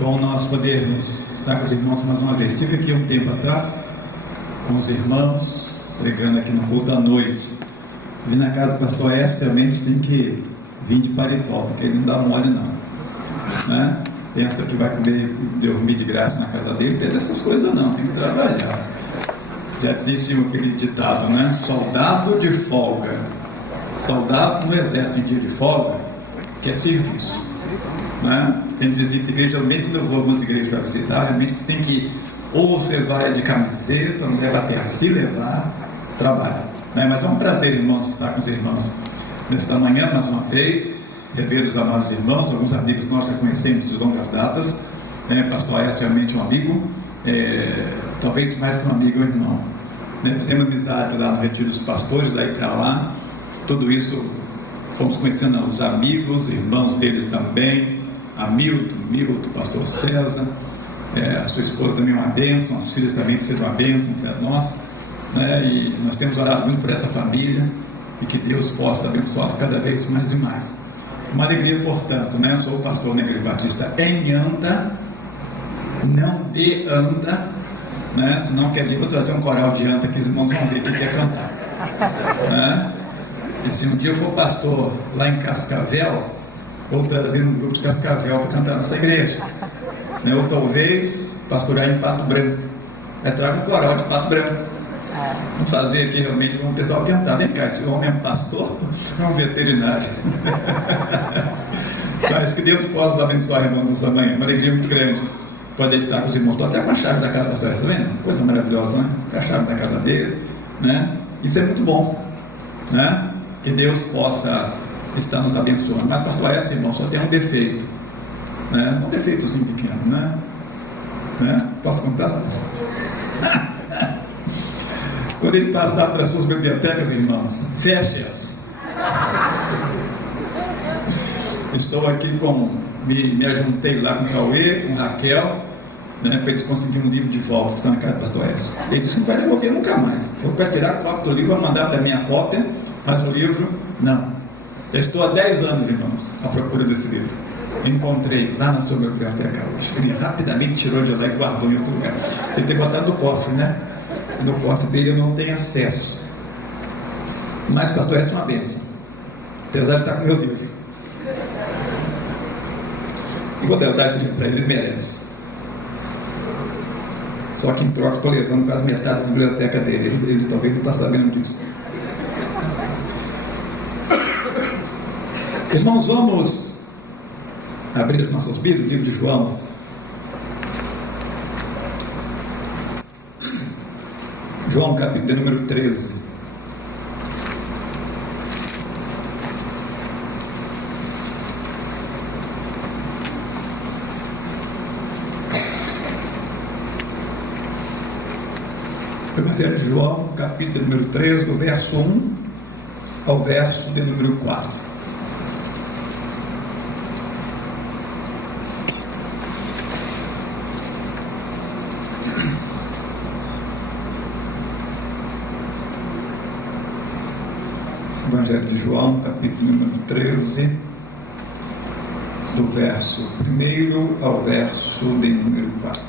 Bom nós podermos estar com os irmãos mais uma vez. Estive aqui um tempo atrás com os irmãos, pregando aqui no culto à noite. Vim na casa do pastor Écio, realmente tem que vir de paletó, porque ele não dá mole não, né? Pensa que vai comer, dormir de graça na casa dele, tem dessas coisas não, tem que trabalhar. Já disse aquele ditado, né? Soldado de folga. Soldado no exército em dia de folga, que é serviço, né? Tem visita à igreja, mesmo quando eu vou a algumas igrejas para visitar, realmente você tem que, ou você vai de camiseta, não leva a terra, se levar, trabalha, né? Mas é um prazer, irmãos, estar com os irmãos nesta manhã, mais uma vez, rever os amados irmãos, alguns amigos nós já conhecemos de longas datas, né? Pastor Aécio realmente um amigo, talvez mais que um amigo, um irmão, né? Fizemos amizade lá no Retiro dos Pastores, daí para lá, tudo isso, fomos conhecendo os amigos, irmãos deles também, a Milton, pastor César, a sua esposa também é uma bênção, as filhas também sejam uma bênção para nós, né? E nós temos orado muito por essa família e que Deus possa abençoar cada vez mais e mais. Uma alegria, portanto, né? Eu sou o pastor na Igreja Batista em Anta, não de Anta, né? Senão quer dizer, vou trazer um coral de Anta que os irmãos vão ver o que quer cantar, né? E se um dia eu for pastor lá em Cascavel, vou trazer um grupo de Cascavel para cantar nessa igreja, né? Ou talvez pastorear em Pato Branco, trago um coral de Pato Branco. Vamos fazer aqui realmente um pessoal cantar. Vem cá, esse homem é pastor, é um veterinário. Mas que Deus possa abençoar, irmãos, essa manhã. Uma alegria muito grande poder estar com os irmãos. Estou até com a chave da casa do pastor, está vendo? Coisa maravilhosa, né? Com a chave da casa dele, né? Isso é muito bom, né? Que Deus possa estar nos abençoando. Mas pastor Aécio, irmão, só tem um defeito, né? Um defeitozinho pequeno, né? Posso contar? Quando ele passar para as suas bibliotecas, irmãos, feche-as. Estou aqui me ajuntei lá com o Cauê, com Raquel, né, para eles conseguirem um livro de volta que está na casa do pastor Écio. Ele disse que não vai devolver nunca mais. Eu vou tirar a cópia do livro, vou mandar para a minha cópia, mas o livro, não. Já estou há 10 anos, irmãos, à procura desse livro. Encontrei lá na sua biblioteca hoje. Ele rapidamente tirou de lá e guardou em outro lugar. Ele tem botado no cofre, né? No cofre dele eu não tenho acesso. Mas o pastor Écio é uma bênção, apesar de estar com meu livro. E vou dar esse livro para ele, ele merece. Só que em troca estou levando quase metade da biblioteca dele. Ele talvez não está sabendo disso. Irmãos, vamos abrir nossas Bíblias, o livro de João. João, capítulo número 13. Evangelho de João, capítulo número 13, do verso 1 ao verso de número 4. Evangelho de João, capítulo número 13, do verso 1 ao verso de número 4.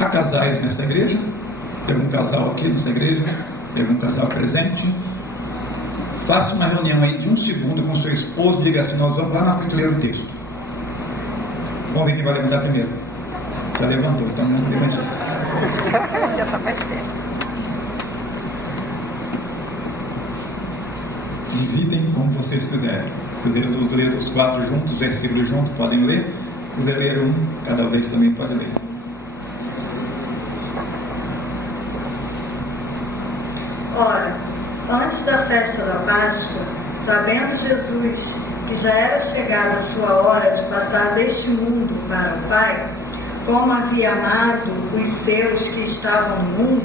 Há casais nessa igreja? Tem um casal aqui nessa igreja? Tem um casal presente? Faça uma reunião aí de 1 segundo com seu esposo e diga assim: nós vamos lá na frente ler o texto. Vamos ver quem vai levantar primeiro. Já levantou, então não levantou. Dividem como vocês quiserem. Se quiserem ler os 4 juntos, os versículos juntos, podem ler. Se quiser ler um, cada vez também pode ler. Ora, antes da festa da Páscoa, sabendo Jesus que já era chegada a sua hora de passar deste mundo para o Pai, como havia amado os seus que estavam no mundo,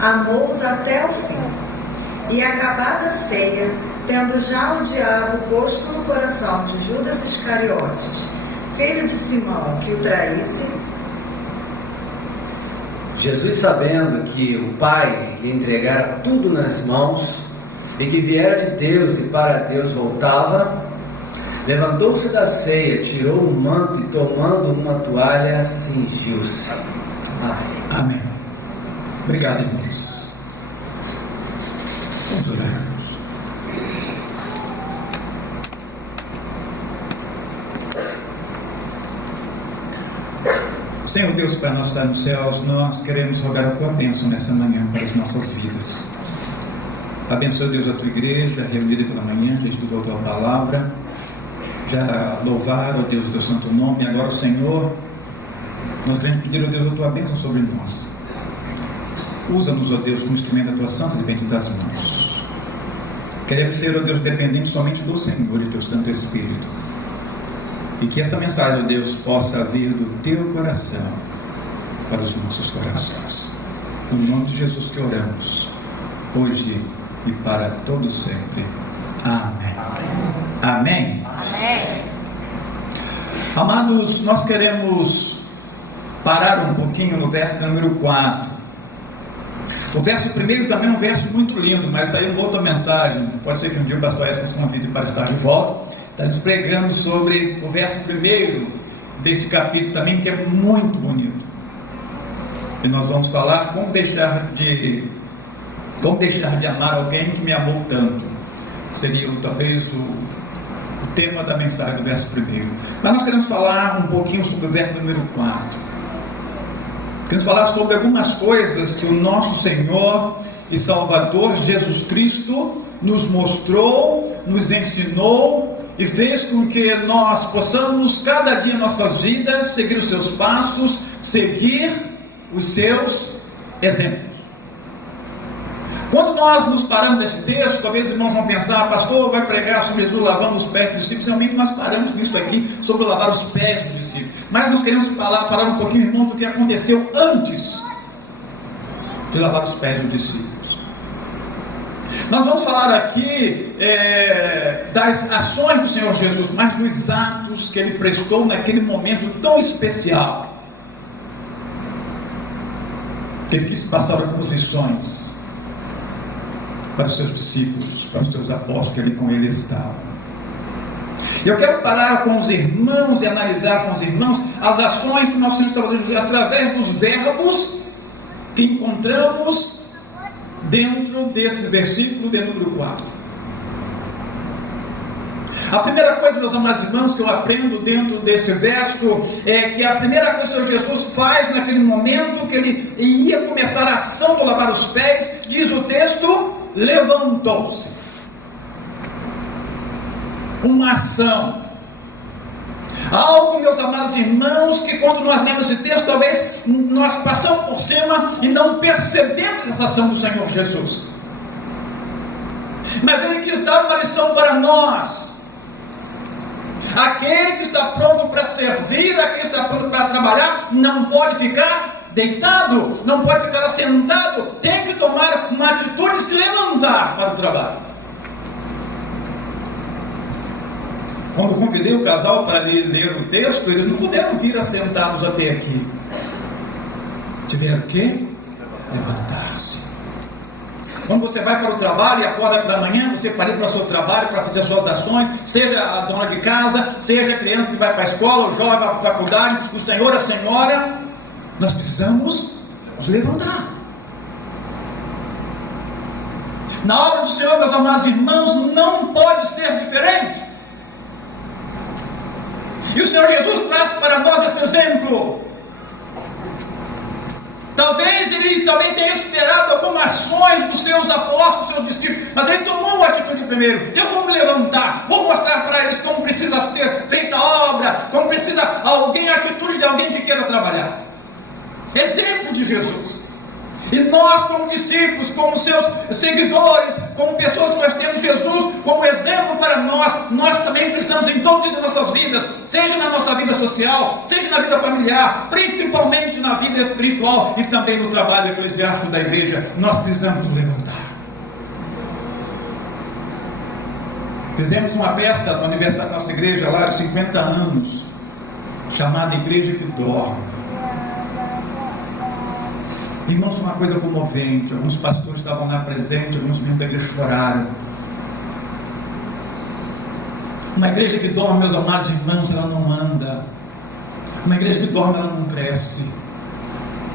amou-os até o fim. E acabada a ceia, tendo já o diabo posto no coração de Judas Iscariotes, filho de Simão, que o traísse, Jesus, sabendo que o Pai lhe entregara tudo nas mãos e que viera de Deus e para Deus voltava, levantou-se da ceia, tirou o manto e, tomando uma toalha, cingiu-se. Amém. Amém. Obrigado, irmãos. Vamos orar. Senhor Deus, Pai nosso que está nos céus, nós queremos rogar a Tua bênção nessa manhã para as nossas vidas. Abençoa, Deus, a Tua igreja, reunida pela manhã, já estudou a Tua palavra, já louvaram, ó Deus, o Teu santo nome. E agora, Senhor, nós queremos pedir, ó Deus, a Tua bênção sobre nós. Usa-nos, ó Deus, como instrumento das Tuas santas e benditas mãos. Queremos ser, ó Deus, dependentes somente do Senhor e do Teu Santo Espírito. E que esta mensagem, ó Deus, possa vir do Teu coração para os nossos corações. No nome de Jesus que oramos, hoje e para todos sempre. Amém. Amém. Amém. Amados, nós queremos parar um pouquinho no verso número 4. O verso primeiro também é um verso muito lindo, mas aí uma outra mensagem. Pode ser que um dia o pastor Edson nos convide para estar de volta. Está nos pregando sobre o verso primeiro desse capítulo também, que é muito bonito. E nós vamos falar como deixar de amar alguém que me amou tanto. Seria talvez o tema da mensagem do verso primeiro. Mas nós queremos falar um pouquinho sobre o verso número 4. Queremos falar sobre algumas coisas que o nosso Senhor e Salvador Jesus Cristo nos mostrou, nos ensinou e fez com que nós possamos cada dia em nossas vidas seguir os seus passos, seguir os seus exemplos. Quando nós nos paramos nesse texto, talvez os irmãos vão pensar, pastor vai pregar sobre Jesus lavando os pés dos discípulos. Realmente nós paramos nisso aqui, sobre lavar os pés dos discípulos. Mas nós queremos falar um pouquinho, irmão, do que aconteceu antes de lavar os pés dos discípulos. Nós vamos falar aqui das ações do Senhor Jesus, mas dos atos que Ele prestou naquele momento tão especial, que Ele quis passar algumas lições para os seus discípulos, para os seus apóstolos que ali com Ele estavam. Eu quero parar com os irmãos e analisar com os irmãos as ações do nosso Senhor Jesus através dos verbos que encontramos dentro desse versículo de número 4. A primeira coisa, meus amados irmãos, que eu aprendo dentro desse verso é que a primeira coisa que o Senhor Jesus faz naquele momento que Ele ia começar a ação de lavar os pés, diz o texto, levantou-se. Uma ação. Algo, meus amados irmãos, que quando nós lemos esse texto, talvez nós passamos por cima e não percebemos essa ação do Senhor Jesus. Mas Ele quis dar uma lição para nós. Aquele que está pronto para servir, aquele que está pronto para trabalhar, não pode ficar deitado, não pode ficar assentado, tem que tomar uma atitude de se levantar para o trabalho. Quando convidei o casal para ler o texto, eles não puderam vir assentados até aqui. Tiveram o quê? Levantar-se. Quando você vai para o trabalho e acorda pela manhã, você para ir para o seu trabalho, para fazer as suas ações, seja a dona de casa, seja a criança que vai para a escola, o jovem vai para a faculdade, o senhor, a senhora, nós precisamos nos levantar. Na obra do Senhor, meus amados irmãos, não pode ser diferente. E o Senhor Jesus traz para nós esse exemplo. Talvez Ele também tenha esperado algumas ações dos seus apóstolos, dos seus discípulos, mas Ele tomou a atitude primeiro. Eu vou me levantar, vou mostrar para eles como precisa ser feita a obra, como precisa a atitude de alguém que queira trabalhar. Exemplo de Jesus. E nós, como discípulos, como seus seguidores, como pessoas que nós temos Jesus como exemplo para nós também precisamos em todo dia das nossas vidas, seja na nossa vida social, seja na vida familiar, principalmente na vida espiritual e também no trabalho eclesiástico da igreja, nós precisamos nos levantar. Fizemos uma peça no aniversário da nossa igreja lá de 50 anos, chamada Igreja que Dorme. Irmãos, uma coisa comovente. Alguns pastores estavam lá presentes, alguns membros da igreja choraram. Uma igreja que dorme, meus amados irmãos, ela não anda. Uma igreja que dorme, ela não cresce.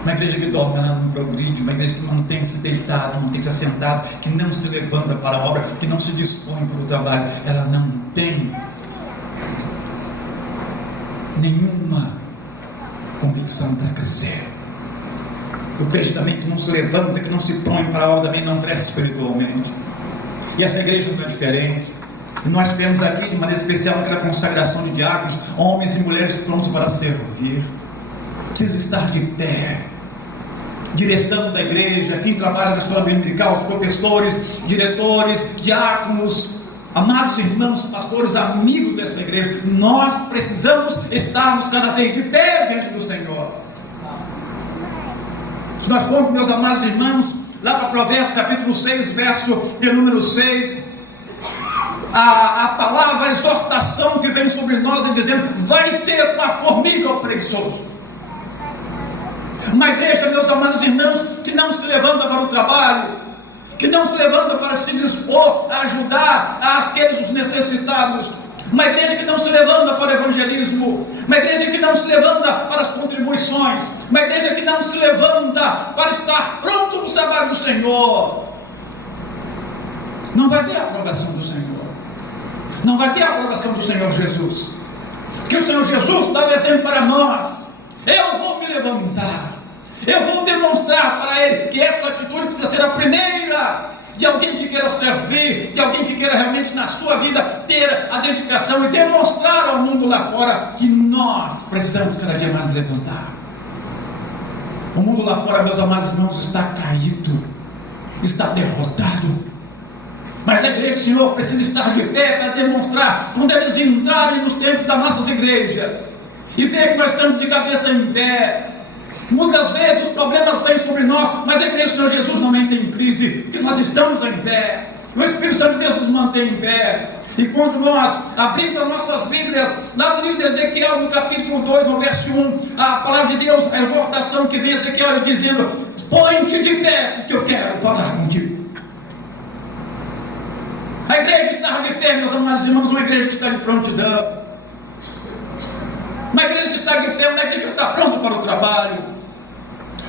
Uma igreja que dorme, ela não progride. Uma igreja que mantém-se deitado, mantém-se assentado, que não se levanta para a obra, que não se dispõe para o trabalho, ela não tem nenhuma convicção para crescer. O crente também que não se levanta, que não se põe para a obra, também não cresce espiritualmente. E essa igreja não é diferente. E nós tivemos aqui de maneira especial aquela consagração de diáconos, homens e mulheres prontos para servir. Precisa estar de pé. Direção da igreja, quem trabalha na escola dominical, os professores, diretores, diáconos, amados irmãos, pastores, amigos dessa igreja, nós precisamos estarmos cada vez de pé diante do Senhor. Se nós formos, meus amados irmãos, lá para Provérbios capítulo 6, verso de número 6, a palavra, a exortação que vem sobre nós é dizendo: vai ter uma formiga ao preguiçoso. Uma igreja, meus amados irmãos, que não se levanta para o trabalho, que não se levanta para se dispor a ajudar aqueles necessitados. Uma igreja que não se levanta para o evangelismo. Uma igreja que não se levanta para as contribuições. Uma igreja que não se levanta para estar pronto no trabalho do Senhor. Não vai ter a aprovação do Senhor. Não vai ter a aprovação do Senhor Jesus. Porque o Senhor Jesus dá o exemplo para nós. Eu vou me levantar. Eu vou demonstrar para Ele que essa atitude precisa ser a primeira de alguém que queira servir, de alguém que queira realmente na sua vida ter a dedicação e demonstrar ao mundo lá fora que nós precisamos cada dia mais levantar. O mundo lá fora, meus amados irmãos, está caído, está derrotado. Mas a igreja do Senhor precisa estar de pé para demonstrar, quando eles entrarem nos templos das nossas igrejas e ver que nós estamos de cabeça em pé. Muitas vezes os problemas vêm sobre nós, mas a igreja do Senhor Jesus não entra em crise, porque nós estamos em pé. O Espírito Santo de Deus nos mantém em pé. E quando nós abrimos as nossas Bíblias, lá no livro de Ezequiel, no capítulo 2, no verso 1, a palavra de Deus, a exortação que vem Ezequiel dizendo: põe-te de pé, porque eu quero falar contigo. A igreja está de pé, meus amados irmãos, uma igreja que está de prontidão. Uma igreja que está de pé, uma igreja que está pronta para o trabalho.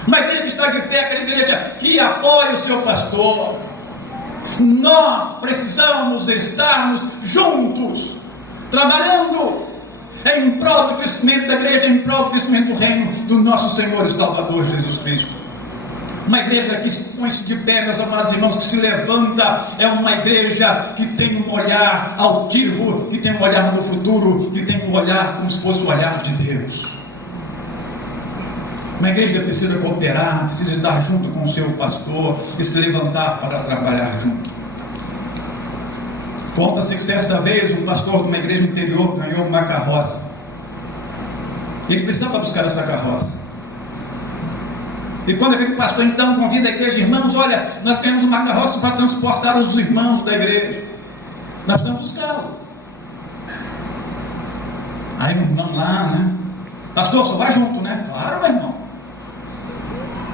Uma igreja que está de pé, aquela igreja que apoia o seu pastor. Nós precisamos estarmos juntos, trabalhando em prol do crescimento da igreja, em prol do crescimento do reino do nosso Senhor e Salvador Jesus Cristo. Uma igreja que põe-se de pé, meus amados irmãos, que se levanta, é uma igreja que tem um olhar altivo, que tem um olhar no futuro, que tem um olhar como se fosse o olhar de Deus. Uma igreja precisa cooperar, precisa estar junto com o seu pastor e se levantar para trabalhar junto. Conta-se que certa vez um pastor de uma igreja interior ganhou uma carroça. Ele precisava buscar essa carroça. E quando aquele pastor então convida a igreja: irmãos, olha, nós temos uma carroça para transportar os irmãos da igreja, nós vamos buscá-lo. Aí o irmão lá, né? Pastor, só vai junto, né? Claro, meu irmão.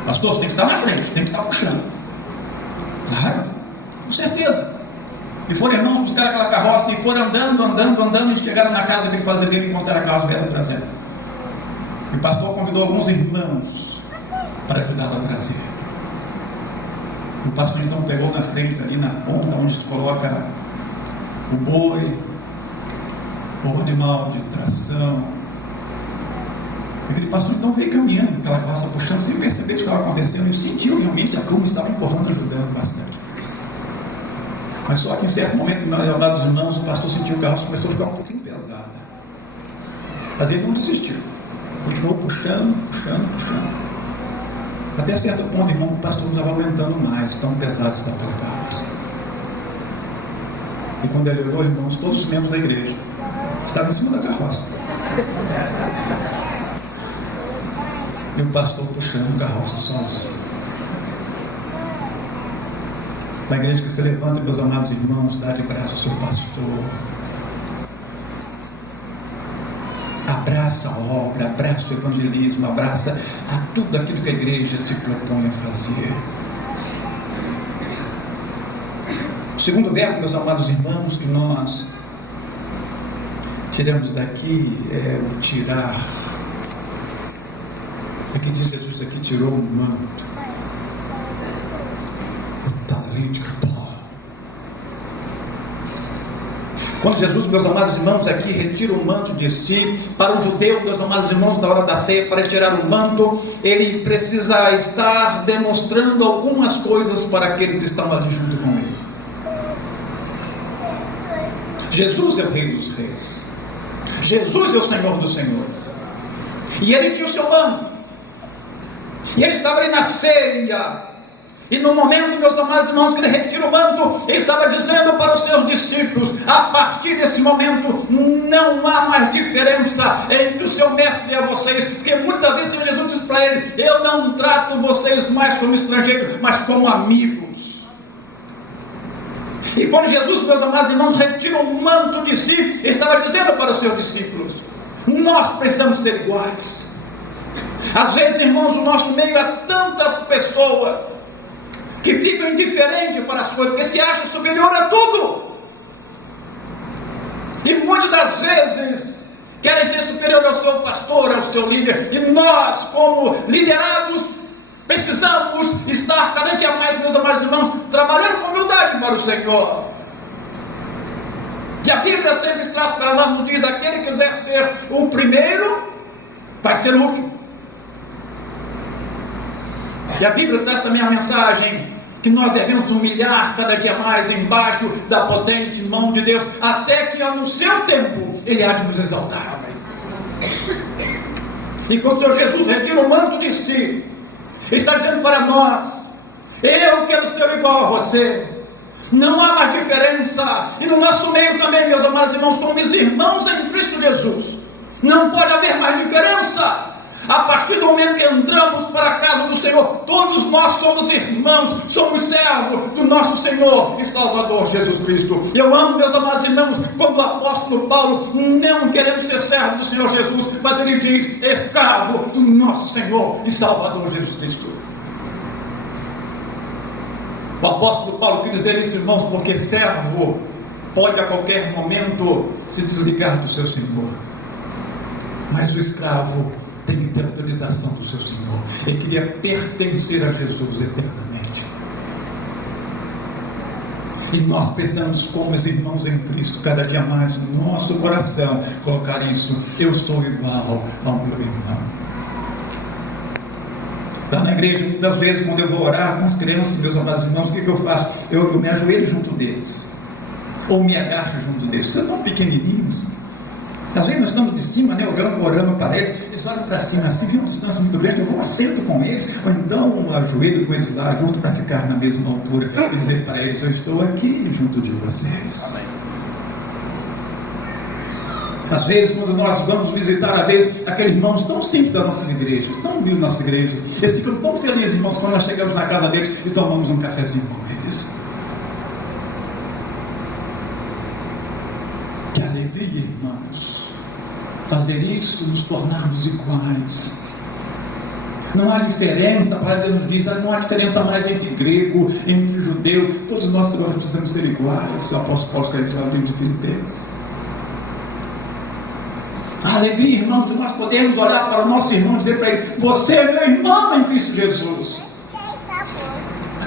Pastor, você tem que estar na frente, tem que estar puxando. Claro, com certeza. E foram irmãos buscar aquela carroça e foram andando e chegaram na casa daquele fazendeiro e encontraram a carroça dela trazendo. E o pastor convidou alguns irmãos para ajudá-lo a trazer. O pastor então pegou na frente, ali na ponta onde se coloca o boi, o animal de tração. Aquele pastor então veio caminhando, aquela carroça puxando, sem perceber o que estava acontecendo, e sentiu realmente a turma estava empurrando, ajudando bastante. Mas só que em certo momento, na levada dos irmãos, o pastor sentiu que a carroça começou a ficar um pouquinho pesada. Mas ele não desistiu, ele ficou puxando. Até certo ponto, irmão, o pastor não estava aguentando mais, tão pesado estava aquela carroça. E quando ele olhou, irmãos, todos os membros da igreja estavam em cima da carroça. E o pastor puxando a carroça sozinho. Uma igreja que se levanta, meus amados irmãos, dá de braço ao seu pastor. Abraça a obra, abraça o evangelismo, abraça a tudo aquilo que a igreja se propõe a fazer. O segundo verbo, meus amados irmãos, que nós Tiramos daqui o tirar. Aqui diz Jesus, aqui tirou o manto, o talento. Quando Jesus, meus amados irmãos, aqui retira o manto de si, para um judeu, meus amados irmãos, na hora da ceia, para tirar o manto, ele precisa estar demonstrando algumas coisas para aqueles que estão ali junto com ele. Jesus é o Rei dos Reis. Jesus é o Senhor dos Senhores. E ele tinha o seu manto. E ele estava ali na ceia. E no momento, meus amados irmãos, que ele retira o manto, ele estava dizendo para os seus discípulos: a partir desse momento, não há mais diferença entre o seu mestre e a vocês. Porque muitas vezes Jesus disse para ele: eu não trato vocês mais como estrangeiros, mas como amigos. E quando Jesus, meus amados irmãos, retira o manto de si, ele estava dizendo para os seus discípulos: nós precisamos ser iguais. Às vezes, irmãos, no nosso meio há tantas pessoas que ficam indiferentes para as coisas, que se acham superior a tudo. E muitas das vezes querem ser superior ao seu pastor, ao seu líder. E nós, como liderados, precisamos estar cada dia mais, meus amados irmãos, trabalhando com humildade para o Senhor. E a Bíblia sempre traz para nós, nos diz: aquele que quiser ser o primeiro, vai ser o último. E a Bíblia traz também a mensagem que nós devemos humilhar cada dia mais embaixo da potente mão de Deus, até que no seu tempo Ele há de nos exaltar. E quando o Senhor Jesus retira o manto de si, Ele está dizendo para nós: eu quero ser igual a você. Não há mais diferença. E no nosso meio também, meus amados irmãos, somos irmãos em Cristo Jesus. Não pode haver mais diferença. A partir do momento que entramos para a casa do Senhor, todos nós somos irmãos, somos servos do nosso Senhor e Salvador Jesus Cristo. Eu amo, meus amados irmãos, quando o apóstolo Paulo, não querendo ser servo do Senhor Jesus, mas ele diz: escravo do nosso Senhor e Salvador Jesus Cristo. O apóstolo Paulo quis dizer isso, irmãos, porque servo pode a qualquer momento se desligar do seu Senhor, mas o escravo tem que ter autorização do seu Senhor. Ele queria pertencer a Jesus eternamente. E nós precisamos, como os irmãos em Cristo, cada dia mais no nosso coração, colocar isso: eu sou igual ao meu irmão. Lá na igreja, muitas vezes, quando eu vou orar com as crianças, meus amados irmãos, o que eu faço? Eu me ajoelho junto deles, ou me agacho junto deles. São tão pequenininhos. Às vezes nós estamos de cima, né, orando para eles, eles olham para cima assim, vem uma distância muito grande, eu vou assento com eles, ou então ajoelho com eles lá junto para ficar na mesma altura e dizer para eles: eu estou aqui junto de vocês. Amém. Às vezes, quando nós vamos visitar, às vezes, aqueles irmãos tão simples das nossas igrejas, tão humildes das nossas igrejas, eles ficam tão felizes, irmãos, quando nós chegamos na casa deles e tomamos um cafezinho com eles. Que alegria, irmãos, fazer isso, nos tornarmos iguais. Não há diferença, a palavra de Deus nos diz: não há diferença mais entre grego, entre judeu, todos nós agora precisamos ser iguais. O apóstolo Paulo escreve lá no livro de Filipenses. A alegria, irmãos, de nós podermos olhar para o nosso irmão e dizer para ele: você é meu irmão em Cristo Jesus.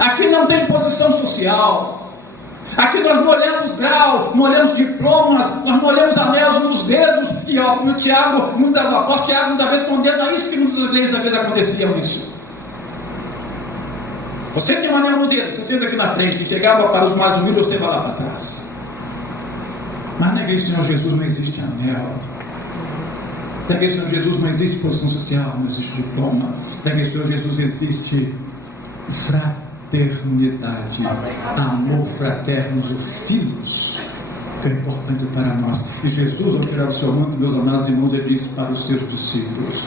Aqui não tem posição social. Aqui nós não olhamos grau, não olhamos diplomas, nós não olhamos anéis nos dedos. E ó, o Tiago, o apóstolo Tiago, muitas vezes com o dedo, é isso que muitas igrejas às vezes aconteciam isso. Você tem um anel no dedo, você senta aqui na frente, chegava para os mais humildes, você vai lá para trás. Mas na igreja do Senhor Jesus não existe anel. Na igreja do Senhor Jesus não existe posição social, não existe diploma. Na igreja do Senhor Jesus existe fraternidade, amor fraterno dos filhos, que é importante para nós. E Jesus, ao tirar o seu manto, meus amados irmãos, ele disse para os seus discípulos: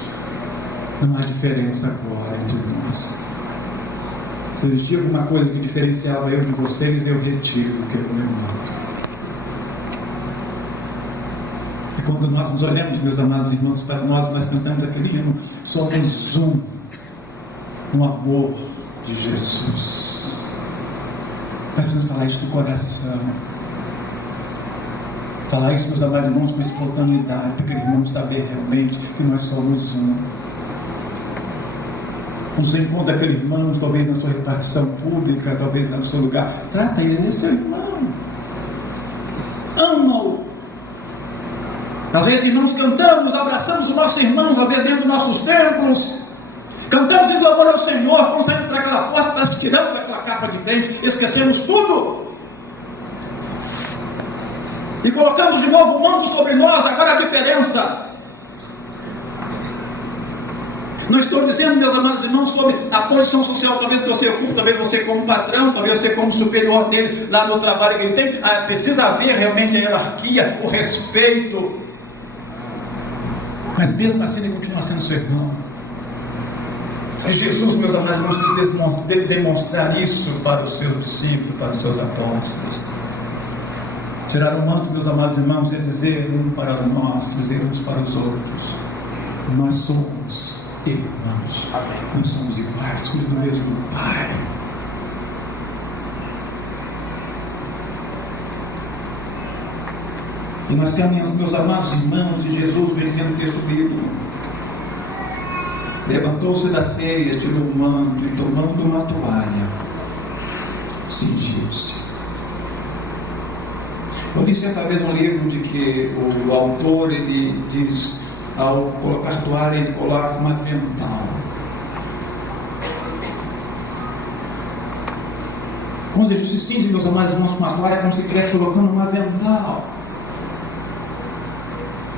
não há diferença agora entre nós. Se existia alguma coisa que diferenciava eu de vocês, eu retiro, que é o meu manto. E quando nós nos olhamos, meus amados irmãos, para nós cantamos aquele hino: somos um no amor de Jesus. Nós precisamos falar isso do coração. Falar isso, meus amados irmãos, com espontaneidade, para que eles vão saber realmente que nós somos um. Quando você encontra aquele irmão, talvez na sua repartição pública, talvez no seu lugar, trata ele, ele é seu irmão. Ama-o. Às vezes, irmãos, cantamos, abraçamos os nossos irmãos, às vezes dentro dos nossos templos, cantamos em louvor ao Senhor, quando saímos para aquela porta, nós tiramos aquela capa de crente, esquecemos tudo. E colocamos de novo o manto sobre nós. Agora a diferença. Não estou dizendo, meus amados irmãos, sobre a posição social, talvez você ocupe, talvez você como patrão, talvez você como superior dele lá no trabalho que ele tem. Precisa haver realmente a hierarquia, o respeito. Mas mesmo assim ele continua sendo seu irmão. E Jesus, meus amados irmãos, deve demonstrar isso para os seus discípulos, para os seus apóstolos. Tirar o manto, meus amados irmãos, é dizer um para nós, dizer uns para os outros: nós somos irmãos, nós somos iguais, filhos do mesmo Pai. E nós temos, meus amados irmãos, e Jesus vem dizendo o texto bíblico: levantou-se da ceia, tirou o manto e, tomando uma toalha, cingiu-se. Eu li certa vez um livro de que o autor, ele diz, ao colocar toalha, ele coloca um avental. Quando Jesus se cinge, meus amados irmãos, com uma toalha, como se estivesse colocando um avental.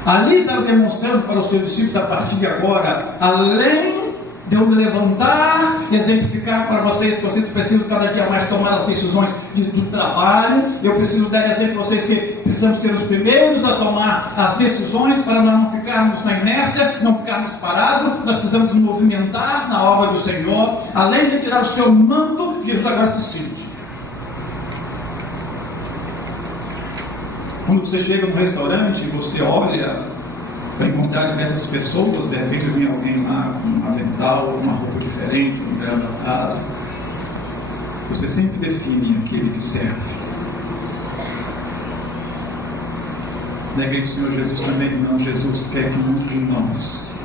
Ali estava demonstrando para os seus discípulos, a partir de agora, além de eu me levantar, exemplificar para vocês que vocês precisam cada dia mais tomar as decisões do trabalho, eu preciso dar exemplo para vocês que precisamos ser os primeiros a tomar as decisões para nós não ficarmos na inércia, não ficarmos parados, nós precisamos nos movimentar na obra do Senhor. Além de tirar o seu manto, Jesus agora se cinge. Quando você chega no restaurante, você olha para encontrar diversas pessoas, de repente vem alguém lá com um avental, com uma roupa diferente, um gravado. Você sempre define aquele que serve. Na igreja do Senhor Jesus também, irmão, Jesus quer que muitos de nós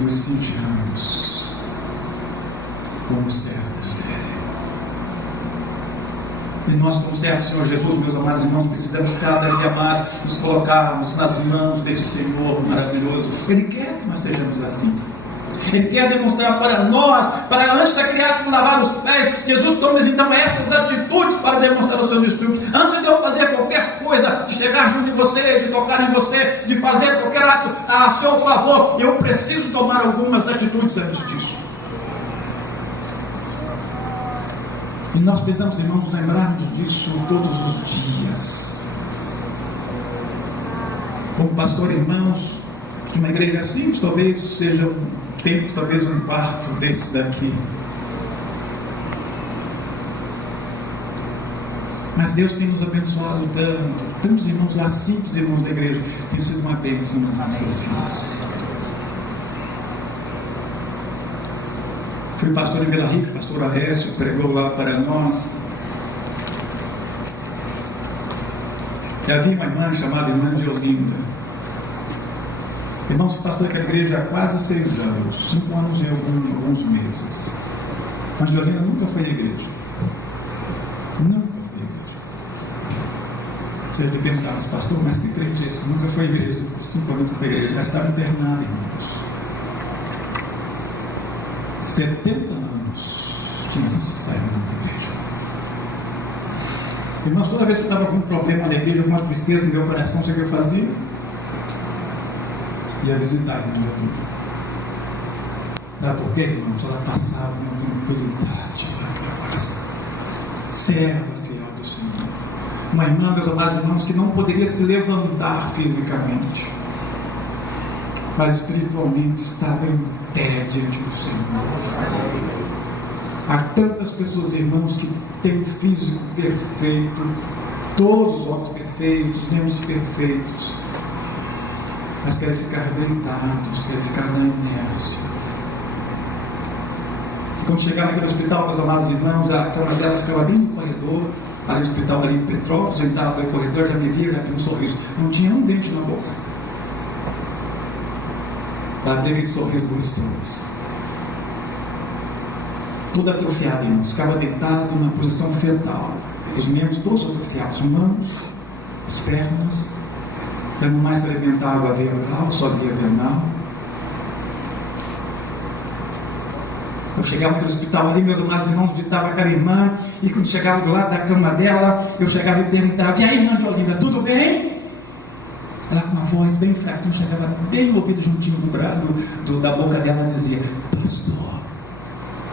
nos sintamos como servos dele. E nós, como servos do Senhor Jesus, meus amados irmãos, precisamos cada dia mais nos colocarmos nas mãos desse Senhor maravilhoso. Ele quer que nós sejamos assim. Ele quer demonstrar para nós, para antes da criança lavar os pés, Jesus toma então essas atitudes para demonstrar aos seus discípulos. Antes de eu fazer qualquer coisa, de chegar junto de você, de tocar em você, de fazer qualquer ato a seu favor, eu preciso tomar algumas atitudes antes disso. E nós precisamos, irmãos, lembrarmos disso todos os dias. Como pastor, irmãos, de uma igreja simples, talvez seja um templo, talvez um quarto desse daqui. Mas Deus tem nos abençoado tanto. Tantos irmãos lá, simples irmãos da igreja, tem sido uma bênção nas nossas vidas. Fui pastor em Vila Rica, pastor Alessio pregou lá para nós. E havia uma irmã chamada irmã de Olinda. Irmãos, pastor daquela igreja há quase 6 anos, 5 anos e alguns meses. A irmã de Olinda nunca foi à igreja. Nunca foi à igreja. Você deve perguntar, mas pastor, mas que crente é esse? Nunca foi à igreja, 5 anos foi à igreja, já estava internada, irmãos. 70 anos tinha saído da igreja. Irmãos, toda vez que eu estava com um problema na igreja, alguma tristeza no meu coração, sabe o que eu fazia? Ia visitar a irmã. Sabe por quê, irmãos? Ela passava uma tranquilidade no meu coração. Serva fiel do Senhor. Uma irmã, meus amados irmãos, que não poderia se levantar fisicamente, mas espiritualmente estava em pé diante do Senhor. Há tantas pessoas, irmãos, que têm o físico perfeito, todos os homens perfeitos, membros perfeitos, mas querem ficar deitados, querem ficar na inércia. E quando chegar naquele hospital, meus amados irmãos, a cama delas ficava bem no corredor, ali no hospital, ali em Petrópolis, entrava no corredor, já me via, já tinha um sorriso. Não tinha um dente na boca. Para ter aquele sorriso gostoso. Tudo atrofiado, irmãos. Ficava deitado numa posição fetal. Os membros todos atrofiados, mãos, as pernas. Eu não mais alimentava a veia oral, só a via renal. Eu chegava no hospital ali, meus amados irmãos visitavam aquela irmã, e quando chegava do lado da cama dela, eu chegava e perguntava: e aí, irmã de Olinda, tudo bem? Ela com uma voz bem fraca, eu chegava bem no ouvido juntinho da boca dela e dizia: pastor,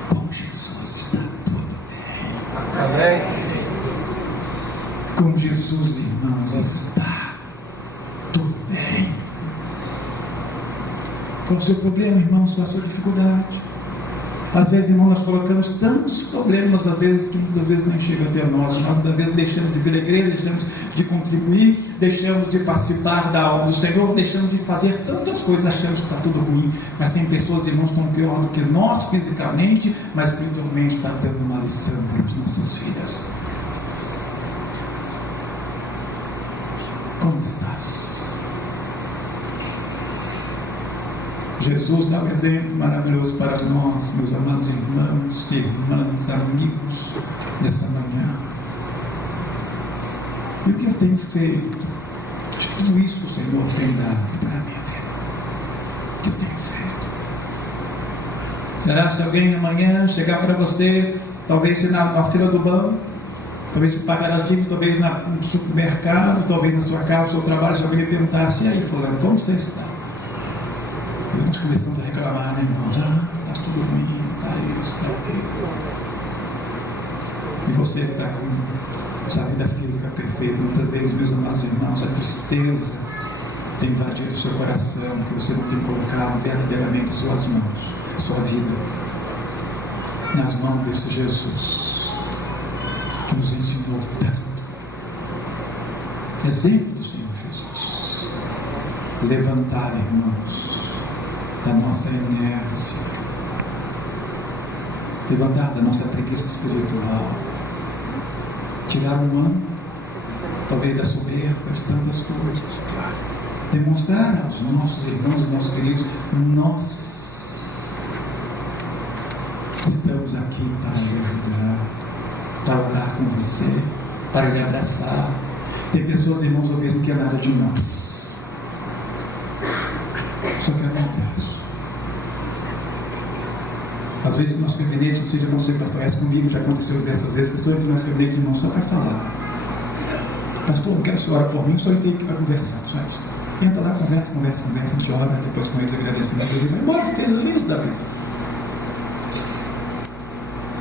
com Jesus está tudo bem. Amém. Com Jesus, irmãos, está tudo bem. Qual o seu problema, irmãos? Qual a sua dificuldade? Às vezes, irmão, nós colocamos tantos problemas, às vezes, que muitas vezes nem chegam até nós. Muitas vezes deixamos de vir à igreja, deixamos de contribuir, deixamos de participar da obra do Senhor, deixamos de fazer tantas coisas, achamos que está tudo ruim. Mas tem pessoas, irmãos, que estão pior do que nós fisicamente, mas espiritualmente está dando uma lição para as nossas vidas. Como estás? Jesus dá um exemplo maravilhoso para nós, meus amados irmãos, irmãs, amigos dessa manhã. E o que eu tenho feito? De tudo isso que o Senhor tem dado para a minha vida. O que eu tenho feito? Será se alguém amanhã chegar para você, talvez na fila do banco, talvez pagar as dívidas, talvez no supermercado, talvez na sua casa, no seu trabalho, se alguém lhe perguntasse: e aí, fulano, como você está? Nós começamos a reclamar, né, irmãos? Está tudo ruim, está isso, está aquilo. E você que está com sua vida física perfeita, muitas vezes, meus amados irmãos, a tristeza tem invadido o seu coração, porque você não tem colocado verdadeiramente as suas mãos, a sua vida, nas mãos desse Jesus, que nos ensinou tanto. Exemplo do Senhor Jesus. Levantar, irmãos, da nossa inércia, levantar da nossa preguiça espiritual, tirar um manto, talvez da soberba, de tantas coisas, demonstrar aos nossos irmãos e nossos queridos: nós estamos aqui para lhe ajudar, para orar com você, para lhe abraçar. Tem pessoas, irmãos, ao mesmo que é nada de nós, só quer um abraço. Às vezes no nosso gabinete, não sei de você, pastor, essa comigo já aconteceu dessas vezes, pessoas entram no nosso gabinete, irmão, só para falar: pastor, não quero que você ore por mim, só tem que conversar, só isso. Entra lá, conversa, a gente ora, depois com eles agradecendo a Deus e vai embora feliz da vida.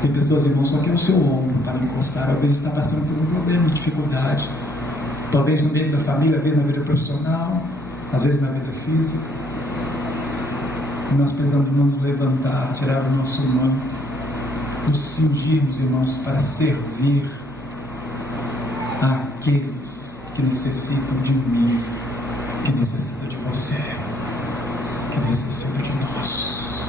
Tem pessoas, irmão, só que é o seu ombro para me encostar, às vezes está passando por um problema, dificuldade, talvez no meio da família, às vezes na vida profissional, às vezes na vida física. Nós precisamos nos levantar, tirar o nosso manto, nos cingirmos, irmãos, para servir àqueles que necessitam de mim, que necessitam de você, que necessitam de nós.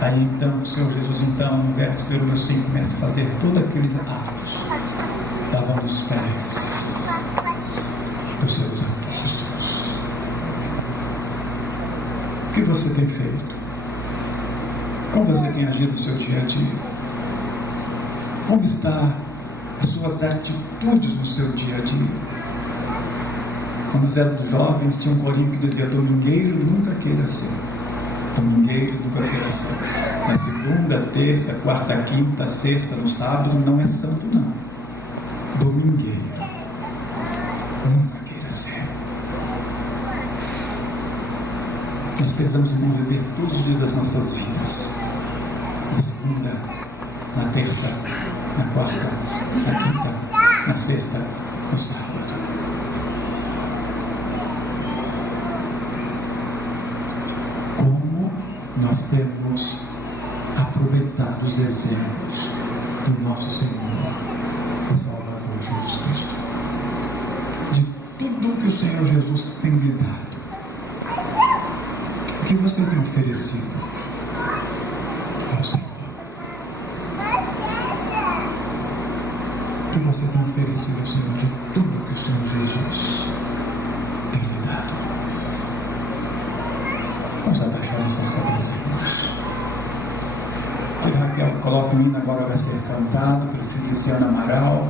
Aí então, o Senhor Jesus, então, no verso número 5, começa a fazer todos aqueles atos, lavando os pés dos seus apóstolos. O que você tem feito? Como você tem agido no seu dia a dia? Como estão as suas atitudes no seu dia a dia? Quando nós éramos jovens, tinha um corinho que dizia: domingueiro nunca queira ser. Domingueiro nunca queira ser. Na segunda, terça, quarta, quinta, sexta, no sábado, não é santo não. Domingueiro nunca queira ser. Nós precisamos, irmão, viver todos os dias das nossas vidas. Na segunda, na terça, na quarta, na quinta, na sexta, no sábado. Como nós temos aproveitado os exemplos do nosso Senhor e Salvador Jesus Cristo, de tudo que o Senhor Jesus tem lhe dado. O que você tem oferecido ao Senhor? coloca o hino, agora vai ser cantado pelo filho Luciano Amaral.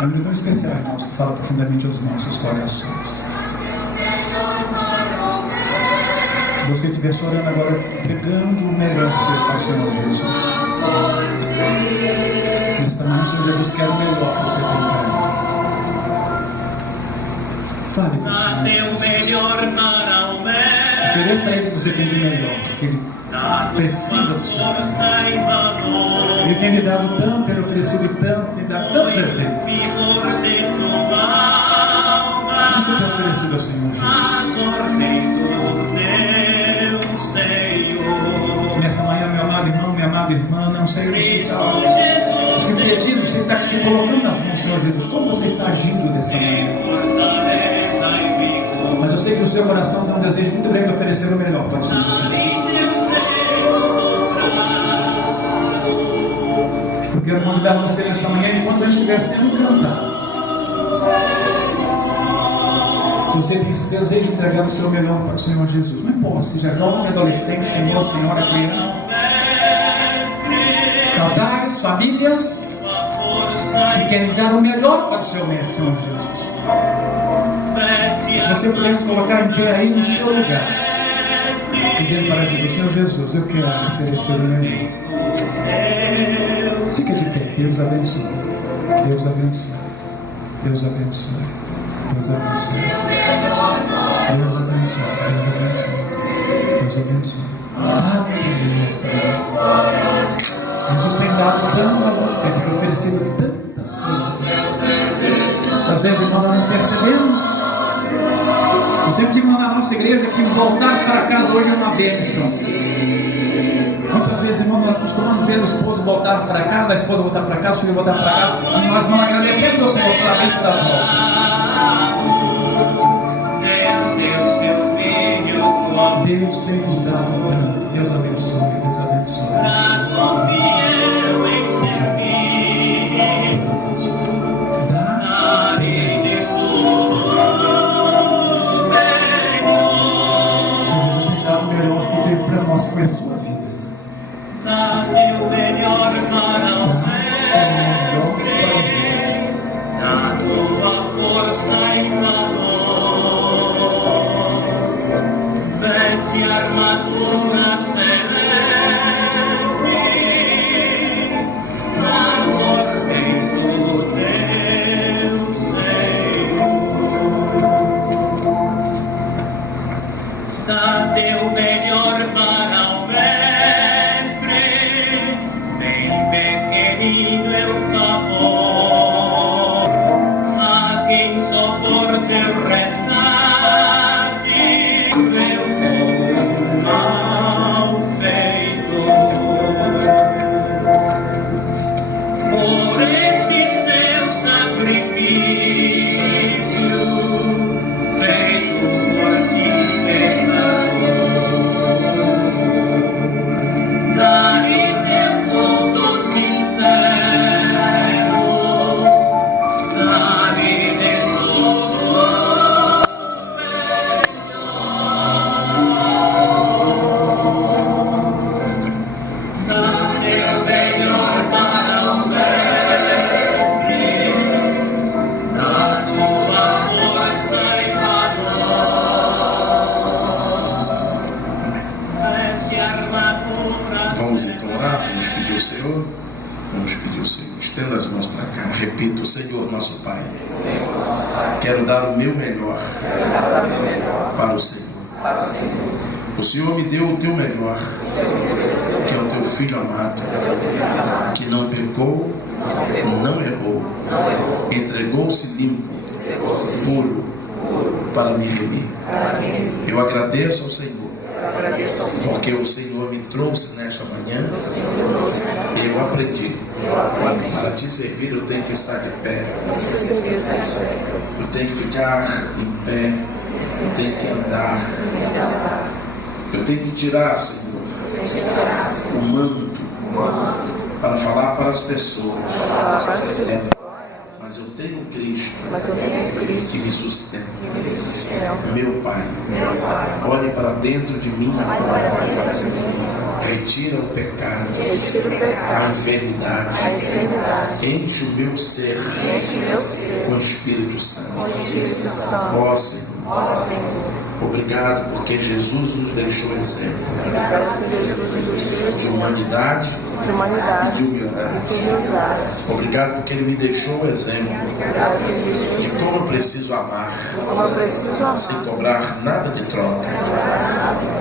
É um hino tão especial, irmãos, que fala profundamente aos nossos corações. Se você estiver chorando agora, entregando o melhor ao Senhor Jesus. Nesta manhã, o Senhor Jesus quer o melhor que você tem para Ele. Fale com o Senhor Jesus. Ofereça a Ele o que você tem de melhor, porque Ele precisa do Senhor. Ele tem lhe dado tanto, Ele oferecido tanto, tem dado tantos exemplos. O que você tem oferecido ao Senhor Jesus? Nesta manhã, meu amado irmão, minha amada irmã, não sei o que você está pedindo, você está se colocando nas mãos do Senhor Jesus. Como você está agindo nessa manhã? Mas eu sei que no seu coração tem um desejo muito grande de oferecer o melhor para o Senhor Jesus. Eu quero convidar você nesta manhã, enquanto eu estiver sendo cantado. Se você tem esse desejo de entregar o seu melhor para o Senhor Jesus, não importa, seja jovem, adolescente, senhor, senhora, criança, casais, famílias, que querem dar o melhor para o seu mestre, Senhor Jesus. Se você pudesse colocar em pé aí no seu lugar, dizendo para Jesus: Senhor Jesus, eu quero oferecer o melhor. Fica de pé. Deus abençoe. Deus abençoe. Deus abençoe. Deus abençoe. Deus abençoe. Deus abençoe. Deus abençoe. Jesus tem dado tanto a você, tem oferecido tantas coisas. Às vezes, irmãos, nós não percebemos. Eu sempre digo na nossa igreja que voltar para casa hoje é uma bênção. Quantas vezes, irmão, nós costumamos ver o esposo voltar para casa, a esposa voltar para casa, o filho voltar para casa, e nós não agradecemos ao Senhor pela bênção da volta. Deus tem nos dado tanto. Deus abençoe, Deus abençoe. Foi a sua vida. Dá-me o melhor para o mestre, na tua força e valor. Veste a armadura celeste, mas ordem do teu Senhor. Dá-te o melhor para repito: Senhor nosso Pai, quero dar o meu melhor para o Senhor. O Senhor me deu o teu melhor, que é o teu Filho amado, que não pecou, não errou, entregou-se limpo, puro, para me remir. Eu agradeço ao Senhor, porque o Senhor me trouxe nesta manhã. Eu aprendi. Para te servir eu tenho que estar de pé. Eu tenho que ficar em pé. Eu tenho que andar. Eu tenho que tirar, Senhor, o manto para falar para as pessoas. Mas eu tenho Cristo que me sustenta. Meu Pai, olhe para dentro de mim agora Retira o pecado, a enfermidade. Enche o meu ser com o Espírito Santo. Ó Senhor, obrigado porque Jesus nos deixou exemplo de humanidade e de humildade. Obrigado porque Ele me deixou o exemplo de como eu preciso amar sem cobrar nada de troca.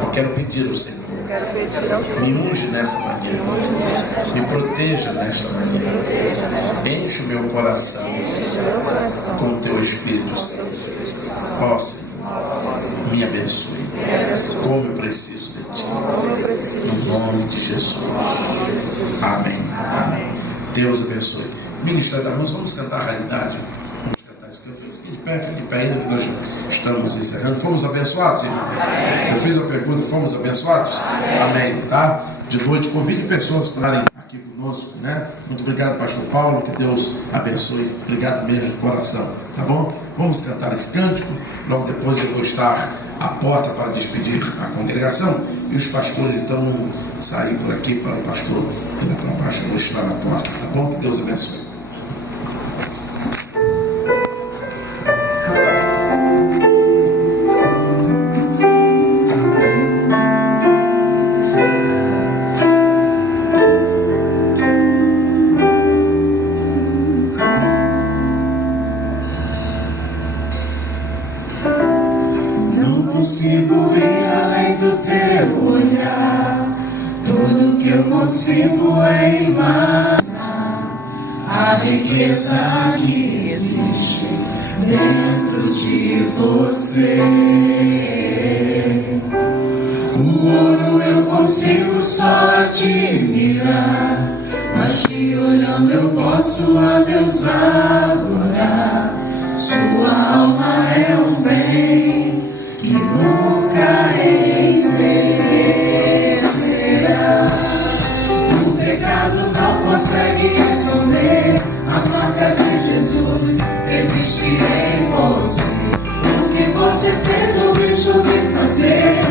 Eu quero pedir ao Senhor, me unge nessa manhã, me proteja nesta manhã, enche o meu coração com o Teu Espírito Santo. Ó Senhor, me abençoe, como eu preciso de Ti, no nome de Jesus. Amém. Deus abençoe. Ministério da Luz, vamos cantar a realidade. Vamos cantar isso. Fique de pé ainda que nós estamos encerrando. Fomos abençoados, irmão? Eu fiz a pergunta, fomos abençoados? Amém, tá? De noite, convide pessoas para estarem aqui conosco, né? Muito obrigado, pastor Paulo, que Deus abençoe. Obrigado mesmo de coração, tá bom? Vamos cantar esse cântico. Logo depois eu vou estar à porta para despedir a congregação. E os pastores então saem por aqui para o pastor e para o pastor estar na porta, tá bom? Que Deus abençoe. Consigo imaginar a riqueza que existe dentro de você. O ouro eu consigo só admirar, mas te olhando eu posso a Deus adorar. Sua alma é um bem que nunca envelhecerá. O pecado não consegue esconder a marca de Jesus existe em você. O que você fez ou deixou de fazer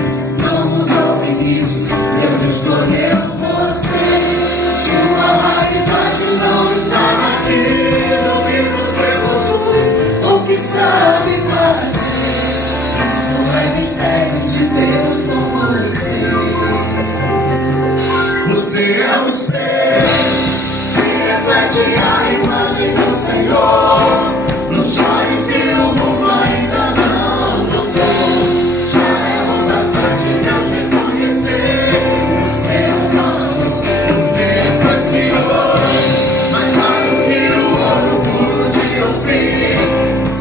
não mudou o início. Deus escolheu você. Sua realidade não está naquilo que você possui ou que sabe fazer. Isso é mistério de Deus com você. Você é o espelho que reflete a imagem do Senhor. Não chore se o mundo ainda não mudou. Já é o bastante Deus reconhecer o ser humano. Você é precioso, mais raro que o ouro puro de ouvir.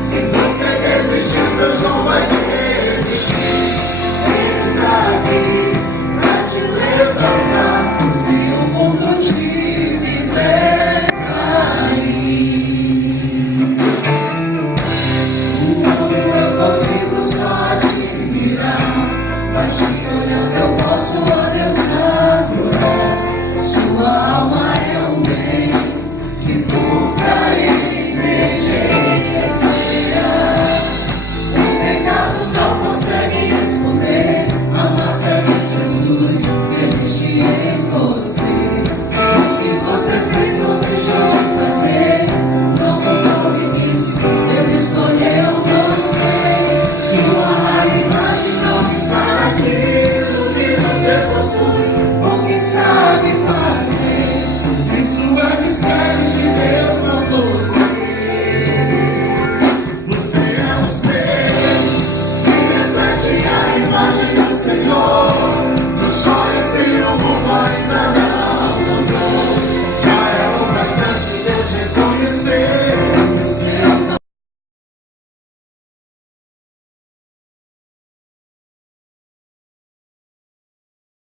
Se você desistir, Deus não vai desistir. Ele está aqui pra te levantar. Senhor.